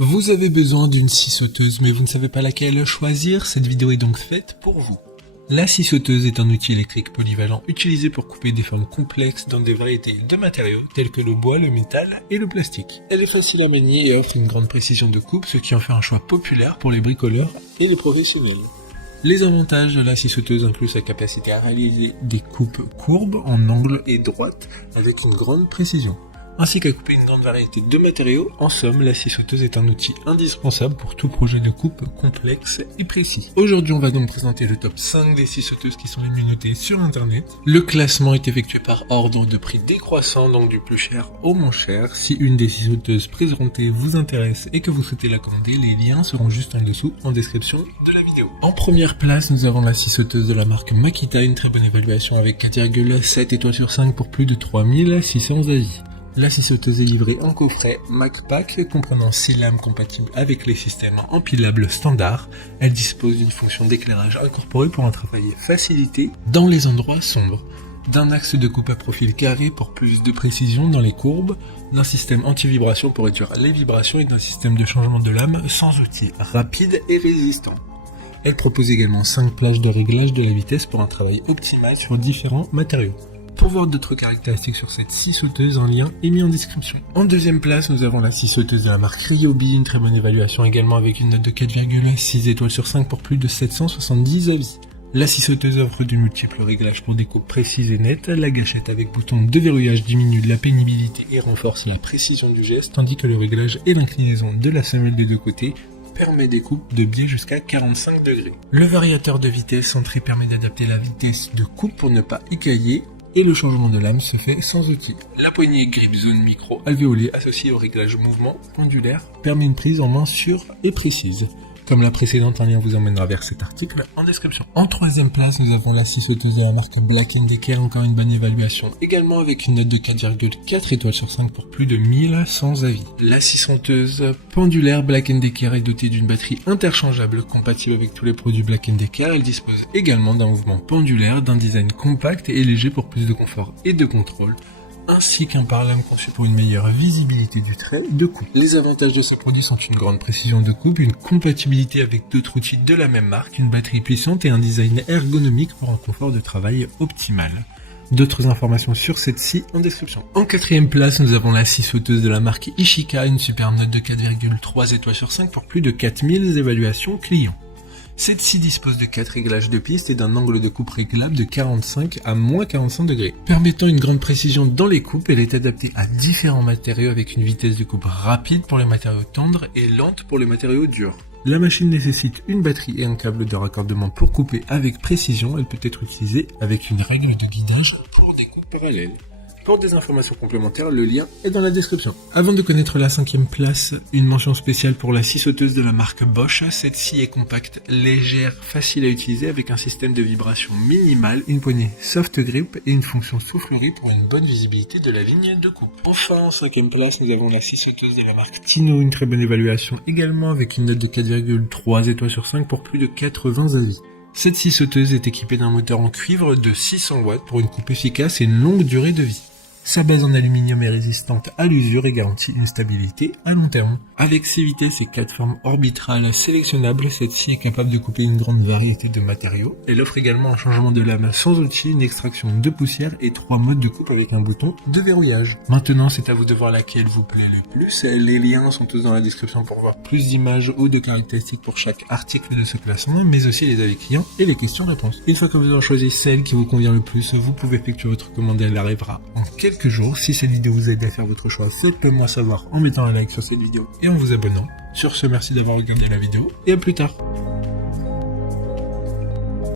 Vous avez besoin d'une scie sauteuse mais vous ne savez pas laquelle choisir, cette vidéo est donc faite pour vous. La scie sauteuse est un outil électrique polyvalent utilisé pour couper des formes complexes dans des variétés de matériaux tels que le bois, le métal et le plastique. Elle est facile à manier et offre une grande précision de coupe, ce qui en fait un choix populaire pour les bricoleurs et les professionnels. Les avantages de la scie sauteuse incluent sa capacité à réaliser des coupes courbes, en angle et droite avec une grande précision, ainsi qu'à couper une grande variété de matériaux. En somme, la scie sauteuse est un outil indispensable pour tout projet de coupe complexe et précis. Aujourd'hui, on va donc présenter le top 5 des scies sauteuses qui sont les mieux notées sur internet. Le classement est effectué par ordre de prix décroissant, donc du plus cher au moins cher. Si une des scies sauteuses présentées vous intéresse et que vous souhaitez la commander, les liens seront juste en dessous en description de la vidéo. En première place, nous avons la scie sauteuse de la marque Makita, une très bonne évaluation avec 4,7 étoiles sur 5 pour plus de 3600 avis. La scie sauteuse est livrée en coffret MacPack comprenant 6 lames compatibles avec les systèmes empilables standards. Elle dispose d'une fonction d'éclairage incorporée pour un travail facilité dans les endroits sombres, d'un axe de coupe à profil carré pour plus de précision dans les courbes, d'un système anti-vibration pour réduire les vibrations et d'un système de changement de lame sans outil, rapide et résistant. Elle propose également 5 plages de réglage de la vitesse pour un travail optimal sur différents matériaux. Pour voir d'autres caractéristiques sur cette scie sauteuse, un lien est mis en description. En deuxième place, nous avons la scie sauteuse de la marque Ryobi, une très bonne évaluation également avec une note de 4,6 étoiles sur 5 pour plus de 770 avis. La scie sauteuse offre de multiples réglages pour des coupes précises et nettes. La gâchette avec bouton de verrouillage diminue la pénibilité et renforce la précision du geste, tandis que le réglage et l'inclinaison de la semelle des deux côtés permet des coupes de biais jusqu'à 45 degrés. Le variateur de vitesse centré permet d'adapter la vitesse de coupe pour ne pas écailler, et le changement de lame se fait sans outil. La poignée grip zone micro alvéolée associée au réglage mouvement pendulaire permet une prise en main sûre et précise. Comme la précédente, un lien vous emmènera vers cet article en description. En troisième place, nous avons la scie sauteuse de la marque Black & Decker, encore une bonne évaluation, également avec une note de 4,4 étoiles sur 5 pour plus de 1100 avis. La scie sauteuse pendulaire Black & Decker est dotée d'une batterie interchangeable compatible avec tous les produits Black & Decker. Elle dispose également d'un mouvement pendulaire, d'un design compact et léger pour plus de confort et de contrôle, ainsi qu'un pare-lame conçu pour une meilleure visibilité du trait de coupe. Les avantages de ce produit sont une grande précision de coupe, une compatibilité avec d'autres outils de la même marque, une batterie puissante et un design ergonomique pour un confort de travail optimal. D'autres informations sur cette scie en description. En quatrième place, nous avons la scie sauteuse de la marque Ishika, une super note de 4,3 étoiles sur 5 pour plus de 4000 évaluations clients. Cette scie dispose de 4 réglages de piste et d'un angle de coupe réglable de 45 à moins 45 degrés. Permettant une grande précision dans les coupes, elle est adaptée à différents matériaux avec une vitesse de coupe rapide pour les matériaux tendres et lente pour les matériaux durs. La machine nécessite une batterie et un câble de raccordement pour couper avec précision. Elle peut être utilisée avec une règle de guidage pour des coupes parallèles. Pour des informations complémentaires, le lien est dans la description. Avant de connaître la 5e place, une mention spéciale pour la scie sauteuse de la marque Bosch. Cette scie est compacte, légère, facile à utiliser avec un système de vibration minimal, une poignée soft grip et une fonction soufflerie pour une bonne visibilité de la ligne de coupe. Enfin, en 5e place, nous avons la scie sauteuse de la marque Tino, une très bonne évaluation également avec une note de 4,3 étoiles sur 5 pour plus de 80 avis. Cette scie sauteuse est équipée d'un moteur en cuivre de 600 watts pour une coupe efficace et une longue durée de vie. Sa base en aluminium est résistante à l'usure et garantit une stabilité à long terme. Avec ses vitesses et 4 formes orbitales sélectionnables, cette scie est capable de couper une grande variété de matériaux. Elle offre également un changement de lame sans outil, une extraction de poussière et 3 modes de coupe avec un bouton de verrouillage. Maintenant, c'est à vous de voir laquelle vous plaît le plus. Les liens sont tous dans la description pour voir plus d'images ou de caractéristiques pour chaque article de ce classement, mais aussi les avis clients et les questions-réponses. Une fois que vous aurez choisi celle qui vous convient le plus, vous pouvez effectuer votre commande et elle arrivera en quelques jours. Si cette vidéo vous aide à faire votre choix, faites-le moi savoir en mettant un like sur cette vidéo et en vous abonnant. Sur ce, merci d'avoir regardé la vidéo et à plus tard.